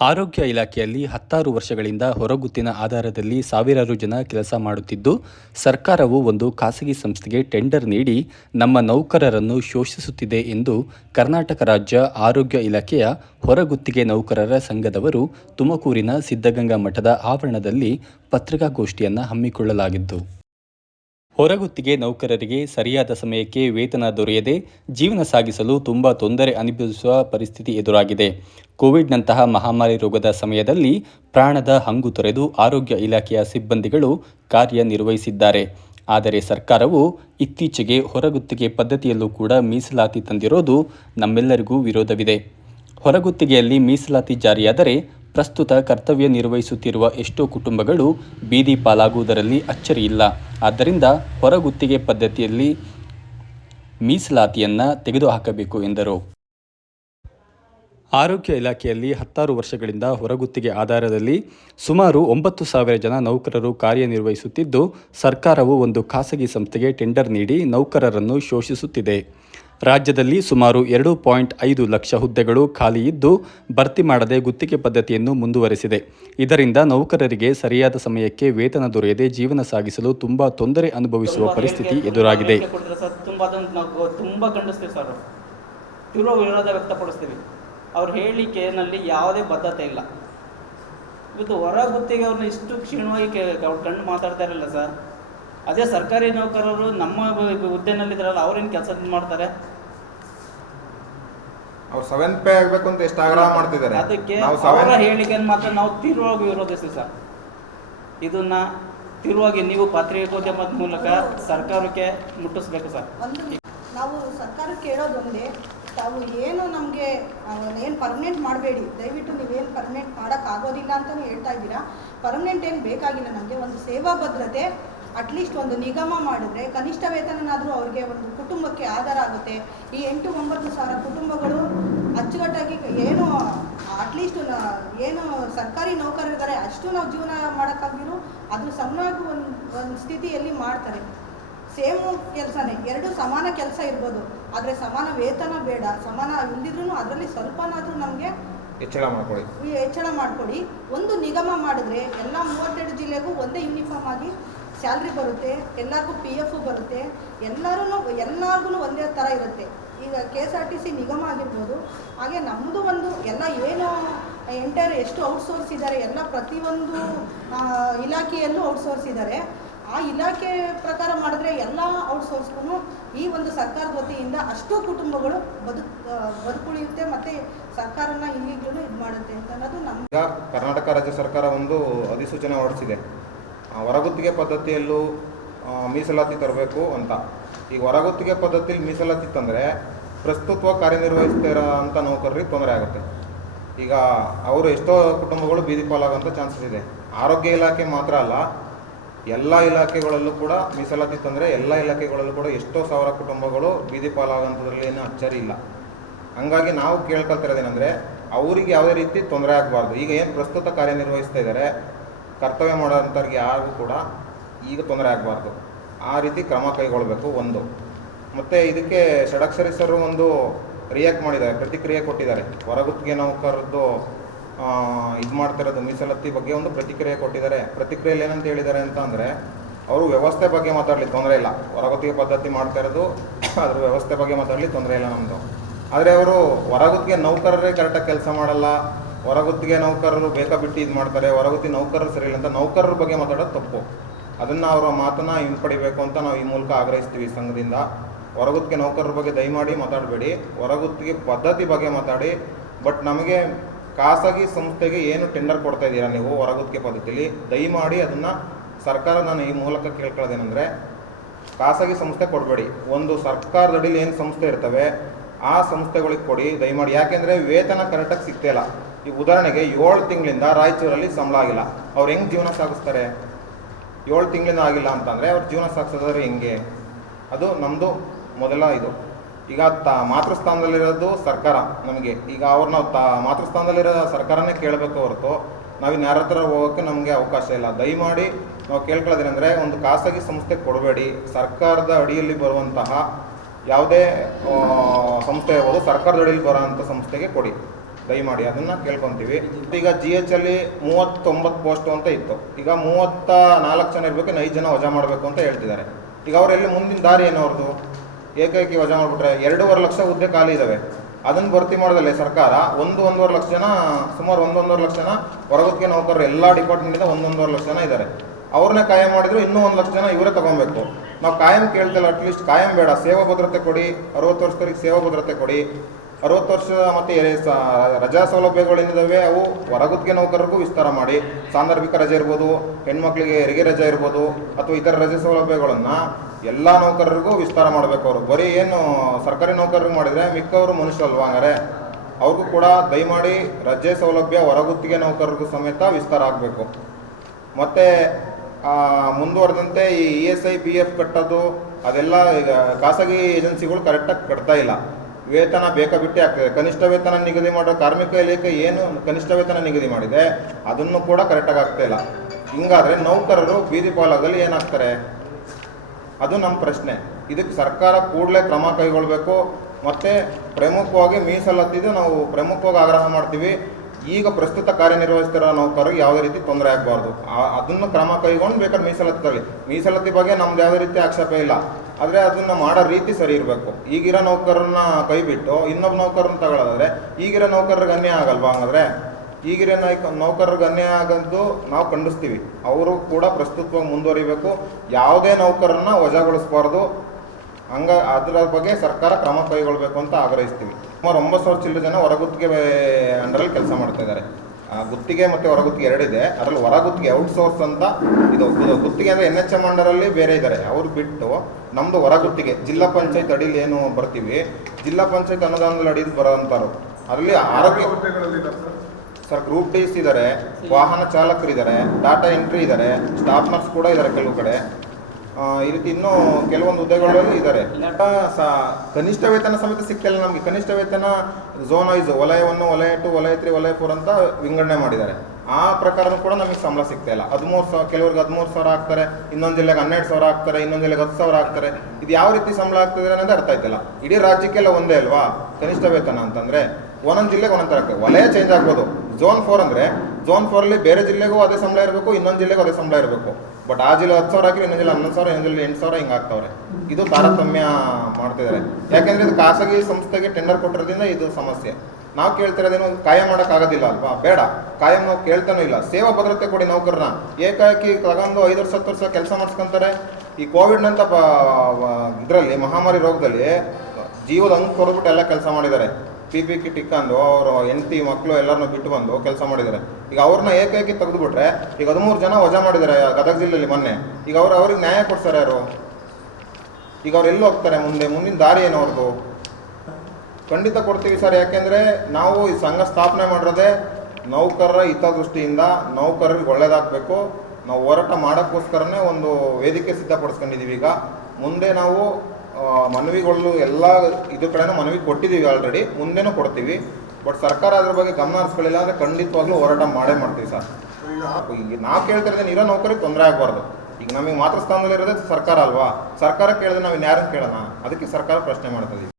ಆರೋಗ್ಯ ಇಲಾಖೆಯಲ್ಲಿ 10 ವರ್ಷಗಳಿಂದ ಹೊರಗುತ್ತಿನ ಆಧಾರದಲ್ಲಿ ಸಾವಿರಾರು ಜನ ಕೆಲಸ ಮಾಡುತ್ತಿದ್ದು, ಸರ್ಕಾರವು ಒಂದು ಖಾಸಗಿ ಸಂಸ್ಥೆಗೆ ಟೆಂಡರ್ ನೀಡಿ ನಮ್ಮ ನೌಕರರನ್ನು ಶೋಷಿಸುತ್ತಿದೆ ಎಂದು ಕರ್ನಾಟಕ ರಾಜ್ಯ ಆರೋಗ್ಯ ಇಲಾಖೆಯ ಹೊರಗುತ್ತಿಗೆ ನೌಕರರ ಸಂಘದವರು ತುಮಕೂರಿನ ಸಿದ್ಧಗಂಗಾ ಮಠದ ಆವರಣದಲ್ಲಿ ಪತ್ರಿಕಾಗೋಷ್ಠಿಯನ್ನು ಹಮ್ಮಿಕೊಳ್ಳಲಾಗಿತ್ತು. ಹೊರಗುತ್ತಿಗೆ ನೌಕರರಿಗೆ ಸರಿಯಾದ ಸಮಯಕ್ಕೆ ವೇತನ ದೊರೆಯದೆ ಜೀವನ ಸಾಗಿಸಲು ತುಂಬ ತೊಂದರೆ ಅನುಭವಿಸುವ ಪರಿಸ್ಥಿತಿ ಎದುರಾಗಿದೆ. ಕೋವಿಡ್ನಂತಹ ಮಹಾಮಾರಿ ರೋಗದ ಸಮಯದಲ್ಲಿ ಪ್ರಾಣದ ಹಂಗು ತೊರೆದು ಆರೋಗ್ಯ ಇಲಾಖೆಯ ಸಿಬ್ಬಂದಿಗಳು ಕಾರ್ಯನಿರ್ವಹಿಸಿದ್ದಾರೆ. ಆದರೆ ಸರ್ಕಾರವು ಇತ್ತೀಚೆಗೆ ಹೊರಗುತ್ತಿಗೆ ಪದ್ಧತಿಯಲ್ಲೂ ಕೂಡ ಮೀಸಲಾತಿ ತಂದಿರೋದು ನಮ್ಮೆಲ್ಲರಿಗೂ ವಿರೋಧವಿದೆ. ಹೊರಗುತ್ತಿಗೆಯಲ್ಲಿ ಮೀಸಲಾತಿ ಜಾರಿಯಾದರೆ ಪ್ರಸ್ತುತ ಕರ್ತವ್ಯ ನಿರ್ವಹಿಸುತ್ತಿರುವ ಎಷ್ಟೋ ಕುಟುಂಬಗಳು ಬೀದಿ ಪಾಲಾಗುವುದರಲ್ಲಿ ಅಚ್ಚರಿಯಿಲ್ಲ. ಆದ್ದರಿಂದ ಹೊರಗುತ್ತಿಗೆ ಪದ್ಧತಿಯಲ್ಲಿ ಮೀಸಲಾತಿಯನ್ನು ತೆಗೆದುಹಾಕಬೇಕು ಎಂದರು. ಆರೋಗ್ಯ ಇಲಾಖೆಯಲ್ಲಿ 10 ವರ್ಷಗಳಿಂದ ಹೊರಗುತ್ತಿಗೆ ಆಧಾರದಲ್ಲಿ ಸುಮಾರು 9,000 ಜನ ನೌಕರರು ಕಾರ್ಯನಿರ್ವಹಿಸುತ್ತಿದ್ದು, ಸರ್ಕಾರವು ಒಂದು ಖಾಸಗಿ ಸಂಸ್ಥೆಗೆ ಟೆಂಡರ್ ನೀಡಿ ನೌಕರರನ್ನು ಶೋಷಿಸುತ್ತಿದೆ. ರಾಜ್ಯದಲ್ಲಿ ಸುಮಾರು 2.5 ಲಕ್ಷ ಹುದ್ದೆಗಳು ಖಾಲಿ ಇದ್ದು, ಭರ್ತಿ ಮಾಡದೆ ಗುತ್ತಿಗೆ ಪದ್ಧತಿಯನ್ನು ಮುಂದುವರೆಸಿದೆ. ಇದರಿಂದ ನೌಕರರಿಗೆ ಸರಿಯಾದ ಸಮಯಕ್ಕೆ ವೇತನ ದೊರೆಯದೆ ಜೀವನ ಸಾಗಿಸಲು ತುಂಬಾ ತೊಂದರೆ ಅನುಭವಿಸುವ ಪರಿಸ್ಥಿತಿ ಎದುರಾಗಿದೆ. ಅವ್ರ ಹೇಳಿಕೆಯಲ್ಲಿ ಯಾವುದೇ ಬದ್ಧತೆ ಇಲ್ಲ. ಇವತ್ತು ಹೊರ ಗುತ್ತಿಗೆ ಅವ್ರನ್ನ ಇಷ್ಟು ಕ್ಷೀಣವಾಗಿ ಕಂಡು ಮಾತಾಡ್ತಾ ಇರಲಿಲ್ಲ ಸರ್. ಅದೇ ಸರ್ಕಾರಿ ನೌಕರರು ನಮ್ಮ ಹುದ್ದೆನಲ್ಲಿದ್ದಾರಲ್ಲ, ಅವ್ರೇನು ಕೆಲಸ ಮಾಡ್ತಾರೆ? ಅವ್ರು 7 ಪೇ ಆಗಬೇಕು ಅಂತ ಎಷ್ಟು ಆಗ್ರಹ ಮಾಡ್ತಿದ್ದಾರೆ. ಅದಕ್ಕೆ ಅವರ ಹೇಳಿಕೆಯನ್ನು ಮಾತ್ರ ನಾವು ತೀವ್ರವಾಗಿ ವಿರೋಧಿಸ್ತೀವಿ ಸರ್. ಇದನ್ನ ತೀವ್ರವಾಗಿ ನೀವು ಪತ್ರಿಕೋದ್ಯಮದ ಮೂಲಕ ಸರ್ಕಾರಕ್ಕೆ ಮುಟ್ಟಿಸ್ಬೇಕು ಸರ್. ನಾವು ಸರ್ಕಾರಕ್ಕೆ ಹೇಳೋದು ಒಂದೇ, ತಾವು ಏನು ನಮಗೆ ಏನು ಪರ್ಮನೆಂಟ್ ಮಾಡಬೇಡಿ, ದಯವಿಟ್ಟು ನೀವೇನು ಪರ್ಮನೆಂಟ್ ಮಾಡೋಕ್ಕಾಗೋದಿಲ್ಲ ಅಂತಲೂ ಹೇಳ್ತಾ ಇದ್ದೀರಾ. ಪರ್ಮನೆಂಟ್ ಏನು ಬೇಕಾಗಿಲ್ಲ ನಮಗೆ. ಒಂದು ಸೇವಾ ಭದ್ರತೆ, ಅಟ್ಲೀಸ್ಟ್ ಒಂದು ನಿಗಮ ಮಾಡಿದ್ರೆ ಕನಿಷ್ಠ ವೇತನನಾದರೂ ಅವ್ರಿಗೆ ಒಂದು ಕುಟುಂಬಕ್ಕೆ ಆಧಾರ ಆಗುತ್ತೆ. ಈ 8-9 ಸಾವಿರ ಕುಟುಂಬಗಳು ಅಚ್ಚುಕಟ್ಟಾಗಿ ಏನು ಅಟ್ಲೀಸ್ಟ್ ಏನು ಸರ್ಕಾರಿ ನೌಕರರಿದ್ದಾರೆ ಅಷ್ಟು ನಾವು ಜೀವನ ಮಾಡೋಕ್ಕಾಗಿರೋ ಅದು ಸಮನಾಗಿ ಒಂದು ಸ್ಥಿತಿಯಲ್ಲಿ ಮಾಡ್ತಾರೆ. ಸೇಮು ಕೆಲಸನೇ, ಎರಡು ಸಮಾನ ಕೆಲಸ ಇರ್ಬೋದು, ಆದರೆ ಸಮಾನ ವೇತನ ಬೇಡ. ಸಮಾನ ಇಲ್ದಿದ್ರೂ ಅದರಲ್ಲಿ ಸ್ವಲ್ಪನಾದರೂ ನಮಗೆ ಹೆಚ್ಚಳ ಮಾಡಿಕೊಡಿ. ಒಂದು ನಿಗಮ ಮಾಡಿದ್ರೆ ಎಲ್ಲ 32 ಜಿಲ್ಲೆಗೂ ಒಂದೇ ಯೂನಿಫಾರ್ಮ್ ಆಗಿ ಸ್ಯಾಲ್ರಿ ಬರುತ್ತೆ, ಎಲ್ಲರಿಗೂ PF ಬರುತ್ತೆ, ಎಲ್ಲರಿಗೂ ಒಂದೇ ಥರ ಇರುತ್ತೆ. ಈಗ KSRTC ನಿಗಮ ಆಗಿರ್ಬೋದು, ಹಾಗೆ ನಮ್ಮದು ಒಂದು ಎಲ್ಲ ಏನು ಎಷ್ಟು ಔಟ್ಸೋರ್ಸ್ ಇದ್ದಾರೆ, ಎಲ್ಲ ಪ್ರತಿಯೊಂದು ಇಲಾಖೆಯಲ್ಲೂ ಔಟ್ಸೋರ್ಸ್ ಇದ್ದಾರೆ. ಆ ಇಲಾಖೆ ಪ್ರಕಾರ ಮಾಡಿದ್ರೆ ಎಲ್ಲ ಔಟ್ಸೋರ್ಸ್ಗೂ ಈ ಒಂದು ಸರ್ಕಾರದ ವತಿಯಿಂದ ಅಷ್ಟೂ ಕುಟುಂಬಗಳು ಬದುಕುಳಿಯುತ್ತೆ ಮತ್ತು ಸರ್ಕಾರನ ಈಗಲೂ ಇದು ಮಾಡುತ್ತೆ ಅಂತ ಅನ್ನೋದು ನಮ್ಮ. ಕರ್ನಾಟಕ ರಾಜ್ಯ ಸರ್ಕಾರ ಒಂದು ಅಧಿಸೂಚನೆ ಹೊರಡಿಸಿದೆ, ಹೊರಗುತ್ತಿಗೆ ಪದ್ಧತಿಯಲ್ಲೂ ಮೀಸಲಾತಿ ತರಬೇಕು ಅಂತ. ಈಗ ಹೊರಗುತ್ತಿಗೆ ಪದ್ಧತಿಯಲ್ಲಿ ಮೀಸಲಾತಿ ತಂದರೆ ಪ್ರಸ್ತುತ ಕಾರ್ಯನಿರ್ವಹಿಸ್ತಿರೋ ಅಂಥ ನೌಕರರಿಗೆ ತೊಂದರೆ ಆಗುತ್ತೆ. ಈಗ ಅವರು ಎಷ್ಟೋ ಕುಟುಂಬಗಳು ಬೀದಿ ಪಾಲಾಗೋಂಥ ಚಾನ್ಸಸ್ ಇದೆ. ಆರೋಗ್ಯ ಇಲಾಖೆ ಮಾತ್ರ ಅಲ್ಲ, ಎಲ್ಲ ಇಲಾಖೆಗಳಲ್ಲೂ ಕೂಡ ಮೀಸಲಾತಿ ತಂದರೆ ಎಲ್ಲ ಇಲಾಖೆಗಳಲ್ಲೂ ಕೂಡ ಎಷ್ಟೋ ಸಾವಿರ ಕುಟುಂಬಗಳು ಬೀದಿ ಪಾಲಾಗೋಂಥದ್ರಲ್ಲಿ ಏನೂ ಅಚ್ಚರಿ ಇಲ್ಲ. ಹಂಗಾಗಿ ನಾವು ಕೇಳ್ಕೊಳ್ತಿರೋದೇನೆಂದರೆ, ಅವರಿಗೆ ಯಾವುದೇ ರೀತಿ ತೊಂದರೆ ಆಗಬಾರ್ದು. ಈಗ ಏನು ಪ್ರಸ್ತುತ ಕಾರ್ಯನಿರ್ವಹಿಸ್ತಾ ಇದ್ದಾರೆ, ಕರ್ತವ್ಯ ಮಾಡೋಂಥವ್ರಿಗೆ ಯಾರಿಗೂ ಕೂಡ ಈಗ ತೊಂದರೆ ಆಗಬಾರ್ದು. ಆ ರೀತಿ ಕ್ರಮ ಕೈಗೊಳ್ಳಬೇಕು ಒಂದು. ಮತ್ತು ಇದಕ್ಕೆ ಷಡಕ್ಷರಿ ಸರ್ ಒಂದು ರಿಯಾಕ್ಟ್ ಮಾಡಿದ್ದಾರೆ, ಪ್ರತಿಕ್ರಿಯೆ ಕೊಟ್ಟಿದ್ದಾರೆ. ಹೊರಗುತ್ತಿಗೆ ನೌಕರದ್ದು ಇದು ಮಾಡ್ತಿರೋದು ಮೀಸಲಾತಿ ಬಗ್ಗೆ ಒಂದು ಪ್ರತಿಕ್ರಿಯೆ ಕೊಟ್ಟಿದ್ದಾರೆ. ಪ್ರತಿಕ್ರಿಯೆಯಲ್ಲಿ ಏನಂತ ಹೇಳಿದ್ದಾರೆ ಅಂತ ಅಂದರೆ, ಅವರು ವ್ಯವಸ್ಥೆ ಬಗ್ಗೆ ಮಾತಾಡಲಿ ತೊಂದರೆ ಇಲ್ಲ, ಹೊರಗುತ್ತಿಗೆ ಪದ್ಧತಿ ಮಾಡ್ತಾ ಇರೋದು ಅದ್ರ ವ್ಯವಸ್ಥೆ ಬಗ್ಗೆ ಮಾತಾಡಲಿ ತೊಂದರೆ ಇಲ್ಲ ನಮ್ಮದು. ಆದರೆ ಅವರು ಹೊರಗುತ್ತಿಗೆ ನೌಕರರೇ ಕರೆಕ್ಟಾಗಿ ಕೆಲಸ ಮಾಡಲ್ಲ, ಹೊರಗುತ್ತಿಗೆ ನೌಕರರು ಬೇಕಾಬಿಟ್ಟು ಇದು ಮಾಡ್ತಾರೆ, ಹೊರಗುತ್ತಿಗೆ ನೌಕರರು ಸರಿ ಇಲ್ಲ ಅಂತ ನೌಕರರ ಬಗ್ಗೆ ಮಾತಾಡೋದು ತಪ್ಪು. ಅದನ್ನು ಅವರ ಮಾತನ್ನು ಹಿಂಪಡಿಬೇಕು ಅಂತ ನಾವು ಈ ಮೂಲಕ ಆಗ್ರಹಿಸ್ತೀವಿ ಸಂಘದಿಂದ. ಹೊರಗುತ್ತಿಗೆ ನೌಕರರ ಬಗ್ಗೆ ದಯಮಾಡಿ ಮಾತಾಡಬೇಡಿ, ಹೊರಗುತ್ತಿಗೆ ಪದ್ಧತಿ ಬಗ್ಗೆ ಮಾತಾಡಿ. ಬಟ್ ನಮಗೆ ಖಾಸಗಿ ಸಂಸ್ಥೆಗೆ ಏನು ಟೆಂಡರ್ ಕೊಡ್ತಾ ಇದ್ದೀರಾ ನೀವು ಹೊರಗುತ್ತಿಗೆ ಪದ್ಧತಿಯಲ್ಲಿ, ದಯಮಾಡಿ ಅದನ್ನು ಸರ್ಕಾರ, ನಾನು ಈ ಮೂಲಕ ಕೇಳ್ಕೊಳ್ಳೋದೇನೆಂದರೆ, ಖಾಸಗಿ ಸಂಸ್ಥೆ ಕೊಡಬೇಡಿ. ಒಂದು ಸರ್ಕಾರದಡಿಯಲ್ಲಿ ಏನು ಸಂಸ್ಥೆ ಇರ್ತವೆ ಆ ಸಂಸ್ಥೆಗಳಿಗೆ ಕೊಡಿ ದಯಮಾಡಿ. ಯಾಕೆಂದರೆ ವೇತನ ಕರೆಕ್ಟಾಗಿ ಸಿಗ್ತಾ ಇಲ್ಲ. ಈಗ ಉದಾಹರಣೆಗೆ 7 ತಿಂಗಳಿಂದ ರಾಯಚೂರಲ್ಲಿ ಸಂಬಳ ಆಗಿಲ್ಲ, ಅವ್ರು ಹೆಂಗೆ ಜೀವನ ಸಾಗಿಸ್ತಾರೆ? 7 ತಿಂಗಳಿಂದ ಆಗಿಲ್ಲ ಅಂತಂದರೆ ಅವ್ರ ಜೀವನ ಸಾಗಿಸೋದ್ರೆ ಹೆಂಗೆ? ಅದು ನಮ್ಮದು ಮೊದಲ ಇದು. ಈಗ ಮಾತೃಸ್ಥಾನದಲ್ಲಿರೋದು ಸರ್ಕಾರ ನಮಗೆ. ಈಗ ಅವ್ರು ನಾವು ಮಾತೃಸ್ಥಾನದಲ್ಲಿರೋ ಸರ್ಕಾರನೇ ಕೇಳಬೇಕು ಹೊರತು ನಾವಿನ್ನು ಯಾರ ಹತ್ರ ಹೋಗೋಕ್ಕೆ ನಮಗೆ ಅವಕಾಶ ಇಲ್ಲ. ದಯಮಾಡಿ ನಾವು ಕೇಳ್ಕೊಳ್ಳೋದೇನೆಂದರೆ, ಒಂದು ಖಾಸಗಿ ಸಂಸ್ಥೆ ಕೊಡಬೇಡಿ, ಸರ್ಕಾರದ ಅಡಿಯಲ್ಲಿ ಬರುವಂತಹ ಯಾವುದೇ ಸಂಸ್ಥೆ ಇರ್ಬೋದು, ಸರ್ಕಾರದ ಅಡಿಯಲ್ಲಿ ಬರೋವಂಥ ಸಂಸ್ಥೆಗೆ ಕೊಡಿ. ದಯಮಾಡಿ ಅದನ್ನು ಕೇಳ್ಕೊತೀವಿ. ಈಗ GH ಅಲ್ಲಿ 39 ಪೋಸ್ಟು ಅಂತ ಇತ್ತು, ಈಗ 34 ಜನ ಇರಬೇಕು, 5 ಜನ ವಜಾ ಮಾಡಬೇಕು ಅಂತ ಹೇಳ್ತಿದ್ದಾರೆ. ಈಗ ಅವರೆಲ್ಲಿ ಮುಂದಿನ ದಾರಿ ಏನು ಅವ್ರದ್ದು? ಏಕೈಕಿ ವಜಾ ಮಾಡಿಬಿಟ್ರೆ 2.5 ಲಕ್ಷ ಹುದ್ದೆ ಖಾಲಿ ಇದ್ದಾವೆ, ಅದನ್ನು ಭರ್ತಿ ಮಾಡೋದಲ್ಲೇ ಸರ್ಕಾರ 1-1.5 ಲಕ್ಷ ಜನ, ಸುಮಾರು 1-1.5 ಲಕ್ಷ ಜನ ಹೊರಗುತ್ತಿಗೆ ನೌಕರರು ಎಲ್ಲ ಡಿಪಾರ್ಟ್ಮೆಂಟಿಂದ 1-1.5 ಲಕ್ಷ ಜನ ಇದ್ದಾರೆ. ಅವ್ರನ್ನೇ ಕಾಯಂ ಮಾಡಿದ್ರು, ಇನ್ನೂ 1 ಲಕ್ಷ ಜನ ಇವರೇ ತಗೊಬೇಕು. ನಾವು ಕಾಯಂ ಕೇಳ್ತಿಲ್ಲ, ಅಟ್ಲೀಸ್ಟ್ ಕಾಯಂ ಬೇಡ, ಸೇವಾ ಭದ್ರತೆ ಕೊಡಿ. 60 ವರ್ಷದವರಿಗೆ ಸೇವಾ ಭದ್ರತೆ ಕೊಡಿ. 60 ವರ್ಷ ಮತ್ತು ರಜಾ ಸೌಲಭ್ಯಗಳೇನಿದ್ದಾವೆ ಅವು ಹೊರಗುತ್ತಿಗೆ ನೌಕರರಿಗೂ ವಿಸ್ತಾರ ಮಾಡಿ. ಸಾಂದರ್ಭಿಕ ರಜೆ ಇರ್ಬೋದು, ಹೆಣ್ಮಕ್ಳಿಗೆ ಹೆರಿಗೆ ರಜೆ ಇರ್ಬೋದು, ಅಥವಾ ಇತರ ರಜೆ ಸೌಲಭ್ಯಗಳನ್ನು ಎಲ್ಲ ನೌಕರರಿಗೂ ವಿಸ್ತಾರ ಮಾಡಬೇಕು. ಅವರು ಬರೀ ಏನು ಸರ್ಕಾರಿ ನೌಕರರಿಗೆ ಮಾಡಿದರೆ ಮಿಕ್ಕವರು ಮನುಷ್ಯರಲ್ವಾ? ಹಂಗಾರೆ ಅವ್ರಿಗೂ ಕೂಡ ದಯಮಾಡಿ ರಜೆ ಸೌಲಭ್ಯ ಹೊರಗುತ್ತಿಗೆ ನೌಕರರಿಗೂ ಸಮೇತ ವಿಸ್ತಾರ ಆಗಬೇಕು. ಮತ್ತು ಮುಂದುವರೆದಂತೆ ಈ ESI PF ಕಟ್ಟೋದು ಅದೆಲ್ಲ ಈಗ ಖಾಸಗಿ ಏಜೆನ್ಸಿಗಳು ಕರೆಕ್ಟಾಗಿ ಕಟ್ತಾ ಇಲ್ಲ. ವೇತನ ಬೇಕಾಬಿಟ್ಟೆ ಆಗ್ತದೆ. ಕನಿಷ್ಠ ವೇತನ ನಿಗದಿ ಮಾಡೋ ಕಾರ್ಮಿಕ ಇಲಾಖೆ ಏನು ಕನಿಷ್ಠ ವೇತನ ನಿಗದಿ ಮಾಡಿದೆ ಅದನ್ನು ಕೂಡ ಕರೆಕ್ಟಾಗಿ ಆಗ್ತಾ ಇಲ್ಲ. ಹಿಂಗಾದರೆ ನೌಕರರು ಬೀದಿ ಪಾಲಾಗದಲ್ಲಿ ಏನಾಗ್ತಾರೆ? ಅದು ನಮ್ಮ ಪ್ರಶ್ನೆ. ಇದಕ್ಕೆ ಸರ್ಕಾರ ಕೂಡಲೇ ಕ್ರಮ ಕೈಗೊಳ್ಳಬೇಕು. ಮತ್ತು ಪ್ರಮುಖವಾಗಿ ಮೀಸಲಾತಿದು ನಾವು ಪ್ರಮುಖವಾಗಿ ಆಗ್ರಹ ಮಾಡ್ತೀವಿ. ಈಗ ಪ್ರಸ್ತುತ ಕಾರ್ಯನಿರ್ವಹಿಸ್ತಿರೋ ನೌಕರರಿಗೆ ಯಾವುದೇ ರೀತಿ ತೊಂದರೆ ಆಗಬಾರ್ದು. ಅದನ್ನು ಕ್ರಮ ಕೈಗೊಂಡು ಬೇಕಾದ್ರೆ ಮೀಸಲಾತಿ ತಗೊಳ್ಳಿ. ಮೀಸಲಾತಿ ಬಗ್ಗೆ ನಮ್ದು ಯಾವುದೇ ರೀತಿ ಆಕ್ಷೇಪ ಇಲ್ಲ, ಆದರೆ ಅದನ್ನು ಮಾಡೋ ರೀತಿ ಸರಿ ಇರಬೇಕು. ಈಗಿರೋ ನೌಕರನ್ನ ಕೈ ಬಿಟ್ಟು ಇನ್ನೊಬ್ಬ ನೌಕರನ್ನ ತಗೊಳ್ಳೋದಾದ್ರೆ ಈಗಿರೋ ನೌಕರರಿಗೆ ಅನ್ಯಾಯ ಆಗಲ್ವಾ? ಹಂಗಾದ್ರೆ ಈಗಿರೋ ನೌಕರರಿಗೆ ಅನ್ಯಾಯ ಆಗೋದು ನಾವು ಖಂಡಿಸ್ತೀವಿ. ಅವರು ಕೂಡ ಪ್ರಸ್ತುತವಾಗಿ ಮುಂದುವರಿಬೇಕು. ಯಾವುದೇ ನೌಕರನ್ನ ವಜಾಗೊಳಿಸಬಾರ್ದು. ಅದರ ಬಗ್ಗೆ ಸರ್ಕಾರ ಕ್ರಮ ಕೈಗೊಳ್ಳಬೇಕು ಅಂತ ಆಗ್ರಹಿಸ್ತೀವಿ. ಸುಮಾರು 9,000 ಚಿಲ್ಲರೆ ಜನ ಹೊರಗುತ್ತಿಗೆ ಅಂಡರಲ್ಲಿ ಕೆಲಸ ಮಾಡ್ತಾ ಇದ್ದಾರೆ. ಗುತ್ತಿಗೆ ಮತ್ತು ಹೊರಗುತ್ತಿಗೆ ಎರಡಿದೆ. ಅದರಲ್ಲಿ ಹೊರಗುತ್ತಿಗೆ ಔಟ್ಸೋರ್ಸ್ ಅಂತ ಇದು ಗುತ್ತಿಗೆ ಅಂದರೆ NHM ಅಂಡರಲ್ಲಿ ಬೇರೆ ಇದ್ದಾರೆ. ಅವ್ರು ಬಿಟ್ಟು ನಮ್ಮದು ಹೊರಗುತ್ತಿಗೆ ಜಿಲ್ಲಾ ಪಂಚಾಯತ್ ಅಡಿಲಿ ಏನು ಬರ್ತೀವಿ, ಜಿಲ್ಲಾ ಪಂಚಾಯತ್ ಅನುದಾನದಲ್ಲಿ ಅಡಿಲಿ ಬರೋಂಥವ್ರು. ಅದರಲ್ಲಿ ಆರೋಗ್ಯ ಸರ್ ಗ್ರೂಪ್ ಡಿಸ್ ಇದ್ದಾರೆ, ವಾಹನ ಚಾಲಕರಿದ್ದಾರೆ, ಡಾಟಾ ಎಂಟ್ರಿ ಇದ್ದಾರೆ, ಸ್ಟಾಫ್ ನರ್ಸ್ ಕೂಡ ಇದ್ದಾರೆ ಕೆಲವು ಕಡೆ. ಈ ರೀತಿ ಇನ್ನೂ ಕೆಲವೊಂದು ಹುದ್ದೆಗಳಲ್ಲಿ ಇದ್ದಾರೆ. ಕನಿಷ್ಠ ವೇತನ ಸಮೇತ ಸಿಗ್ತಿಲ್ಲ ನಮಗೆ. ಕನಿಷ್ಠ ವೇತನ ಝೋನ್ ವೈಸ್ ವಲಯ 1, ವಲಯ 2, ವಲಯ 3, ವಲಯ 4 ಅಂತ ವಿಂಗಡಣೆ ಮಾಡಿದ್ದಾರೆ. ಆ ಪ್ರಕಾರನೂ ಕೂಡ ನಮಗೆ ಸಂಬಳ ಸಿಗ್ತಾ ಇಲ್ಲ. 13,000 ಕೆಲವ್ರಿಗೆ 13,000 ಆಗ್ತಾರೆ, ಇನ್ನೊಂದು ಜಿಲ್ಲೆಗೆ 12,000 ಆಗ್ತಾರೆ, ಇನ್ನೊಂದು ಜಿಲ್ಲೆಗೆ 10,000 ಆಗ್ತಾರೆ. ಇದು ಯಾವ ರೀತಿ ಸಂಬಳ ಆಗ್ತದೆ ಅನ್ನೋದು ಅರ್ಥ ಆಯ್ತಿಲ್ಲ. ಇಡೀ ರಾಜ್ಯಕ್ಕೆಲ್ಲ ಒಂದೇ ಅಲ್ವಾ ಕನಿಷ್ಠ ವೇತನ ಅಂತಂದರೆ? ಒಂದೊಂದು ಜಿಲ್ಲೆಗೆ ಒಂದೊಂದು ಥರ ಆಗ್ತದೆ. ವಲಯ ಚೇಂಜ್ ಆಗ್ಬೋದು. ಝೋನ್ 4 ಅಂದರೆ ಝೋನ್ 4ಅಲ್ಲಿ ಬೇರೆ ಜಿಲ್ಲೆಗೂ ಅದೇ ಸಂಬಳ ಇರಬೇಕು, ಇನ್ನೊಂದು ಜಿಲ್ಲೆಗೂ ಅದೇ ಸಂಬಳ ಇರಬೇಕು. ಬಟ್ ಆ ಜಿಲ್ಲೆ 10,000 ಹಾಕಿ ಇನ್ನೊಂದು ಜಿಲ್ಲೆ 11,000, ಇನ್ನೊಂದು ಜಿಲ್ಲೆ 8,000 ಹಿಂಗೆ ಆಗ್ತಾವ್ರೆ. ಇದು ತಾರತಮ್ಯ ಮಾಡ್ತಿದ್ದಾರೆ. ಯಾಕೆಂದರೆ ಇದು ಖಾಸಗಿ ಸಂಸ್ಥೆಗೆ ಟೆಂಡರ್ ಕೊಟ್ಟಿರೋದ್ರಿಂದ ಇದು ಸಮಸ್ಯೆ. ನಾವು ಕೇಳ್ತಿರೋದೇನು ಕಾಯಂ ಮಾಡೋಕ್ಕಾಗೋದಿಲ್ಲ ಅಲ್ವಾ? ಬೇಡ, ಕಾಯಂ ನಾವು ಕೇಳ್ತಾನೂ ಇಲ್ಲ. ಸೇವಾ ಭದ್ರತೆ ಕೊಡಿ ನೌಕರನ್ನ. ಏಕಾಏಕಿ ತಗೊಂಡು 5 ವರ್ಷ 10 ವರ್ಷ ಕೆಲಸ ಮಾಡಿಸ್ಕೊಂತಾರೆ. ಈ ಕೋವಿಡ್ನಂತ ಇದರಲ್ಲಿ ಮಹಾಮಾರಿ ರೋಗದಲ್ಲಿ ಜೀವದ ಅಂಕು ಕೊಡ್ಬಿಟ್ಟು ಎಲ್ಲ ಕೆಲಸ ಮಾಡಿದ್ದಾರೆ. PPE ಕಿಟ್ ಇಕ್ಕೊಂಡು ಅವರು ಹೆಂಡತಿ ಮಕ್ಕಳು ಎಲ್ಲರನ್ನೂ ಬಿಟ್ಟು ಬಂದು ಕೆಲಸ ಮಾಡಿದ್ದಾರೆ. ಈಗ ಅವ್ರನ್ನ ಏಕೈಕಿ ತೆಗೆದುಬಿಟ್ರೆ ಈಗ 13 ಜನ ವಜಾ ಮಾಡಿದ್ದಾರೆ ಗದಗ ಜಿಲ್ಲೆಯಲ್ಲಿ ಮೊನ್ನೆ. ಈಗ ಅವ್ರಿಗೆ ನ್ಯಾಯ ಕೊಡ್ತಾರೆ ಯಾರು? ಈಗ ಅವ್ರು ಎಲ್ಲಿ ಹೋಗ್ತಾರೆ? ಮುಂದಿನ ದಾರಿ ಏನು ಅವ್ರದ್ದು? ಖಂಡಿತ ಕೊಡ್ತೀವಿ ಸರ್. ಯಾಕೆಂದರೆ ನಾವು ಈ ಸಂಘ ಸ್ಥಾಪನೆ ಮಾಡಿರೋದೇ ನೌಕರರ ಹಿತದೃಷ್ಟಿಯಿಂದ, ನೌಕರರಿಗೆ ಒಳ್ಳೇದಾಗಬೇಕು. ನಾವು ಹೋರಾಟ ಮಾಡೋಕ್ಕೋಸ್ಕರನೇ ಒಂದು ವೇದಿಕೆ ಸಿದ್ಧಪಡಿಸ್ಕೊಂಡಿದ್ದೀವಿ. ಈಗ ಮುಂದೆ ನಾವು ಮನವಿಗಳು ಎಲ್ಲ ಇದ್ರ ಕಡೆನೂ ಮನವಿ ಕೊಟ್ಟಿದ್ದೀವಿ ಆಲ್ರೆಡಿ, ಮುಂದೆನೂ ಕೊಡ್ತೀವಿ. ಬಟ್ ಸರ್ಕಾರ ಅದ್ರ ಬಗ್ಗೆ ಗಮನ ಹರಿಸ್ಕೊಳ್ಳಿಲ್ಲ ಅಂದರೆ ಖಂಡಿತವಾಗ್ಲೂ ಹೋರಾಟ ಮಾಡೇ ಮಾಡ್ತೀವಿ ಸರ್. ಈಗ ನಾವು ಕೇಳ್ತಿರೋದೇನು ಇರೋ ನೌಕರಿಗೆ ತೊಂದರೆ ಆಗಬಾರ್ದು. ಈಗ ನಮಗೆ ಮಾತ್ರ ಸ್ಥಾನದಲ್ಲಿರೋದೇ ಸರ್ಕಾರ ಅಲ್ವಾ? ಸರ್ಕಾರ ಕೇಳಿದ್ರೆ ನಾವು ಇನ್ಯಾರನ್ನು ಕೇಳೋಣ? ಅದಕ್ಕೆ ಸರ್ಕಾರ ಪ್ರಶ್ನೆ ಮಾಡ್ತೀವಿ.